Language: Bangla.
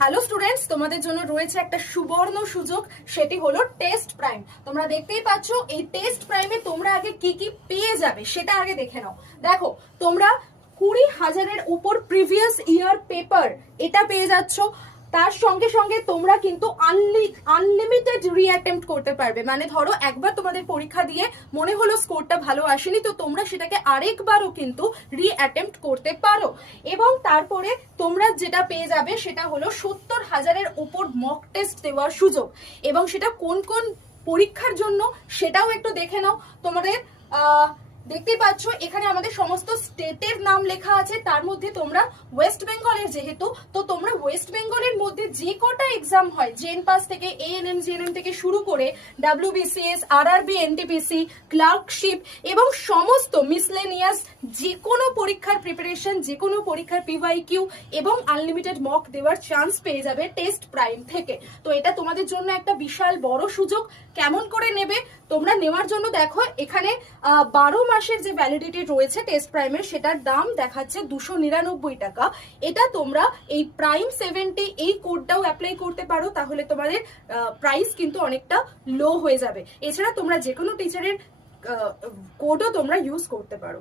হ্যালো স্টুডেন্টস তোমাদের জন্য রয়েছে একটা সুবর্ণ সুযোগ, সেটি হলো টেস্ট প্রাইম তোমরা দেখতেই পাচ্ছ, এই টেস্ট প্রাইমে তোমরা আগে কি কি পেয়ে যাবে সেটা আগে দেখে নাও। দেখো, তোমরা কুড়ি হাজারের উপর প্রিভিয়াস ইয়ার পেপার এটা পেয়ে যাচ্ছ। তার সঙ্গে সঙ্গে তোমরা কিন্তু আনলিমিটেড রিঅ্যাটেম্প্ট করতে পারবে। মানে ধরো, একবার তোমাদের পরীক্ষা দিয়ে মনে হলো স্কোরটা ভালো আসেনি, তো তোমরা সেটাকে আরেকবারও কিন্তু রিঅ্যাটেম্প্ট করতে পারো। এবং তারপরে তোমরা যেটা পেয়ে যাবে, সেটা হলো সত্তর হাজারের উপর মক টেস্ট দেওয়ার সুযোগ। এবং সেটা কোন কোন পরীক্ষার জন্য, সেটাও একটু দেখে নাও। তোমাদের দেখতে পাচ্ছ, এখানে আমাদের সমস্ত স্টেটের নাম লেখা আছে। তার মধ্যে তোমরা ওয়েস্ট বেঙ্গলের যেহেতু, তো তোমরা ওয়েস্ট বেঙ্গলের যে কটা এক্সাম হয় জেন পাস থেকে এএনএম জিএনএম থেকে শুরু করে ডাব্লিউবিসিএস আরআরবি এনটিপিসি ক্লার্কশিপ এবং সমস্ত মিসলেনিয়াস যে কোনো পরীক্ষার প্রিপারেশন যে কোনো পরীক্ষার পিওয়াই কিউ এবং আনলিমিটেড মক দেওয়ার চান্স পেয়ে যাবে টেস্ট প্রাইম থেকে। তো এটা তোমাদের জন্য একটা বিশাল বড় সুযোগ। কেমন করে নেবে? তোমরা নেওয়ার জন্য দেখো, এখানে বারো মাসের যে ভ্যালিডিটি রয়েছে টেস্ট প্রাইমের সেটার দাম দেখাচ্ছে দুশো নিরানব্বই টাকা। এটা তোমরা এই প্রাইম সেভেন্টি এই কোডটাও অ্যাপ্লাই করতে পারো, তাহলে তোমাদের প্রাইস কিন্তু অনেকটা লো হয়ে যাবে। এছাড়া তোমরা যে কোনো টিচারের কোডও তোমরা ইউজ করতে পারো।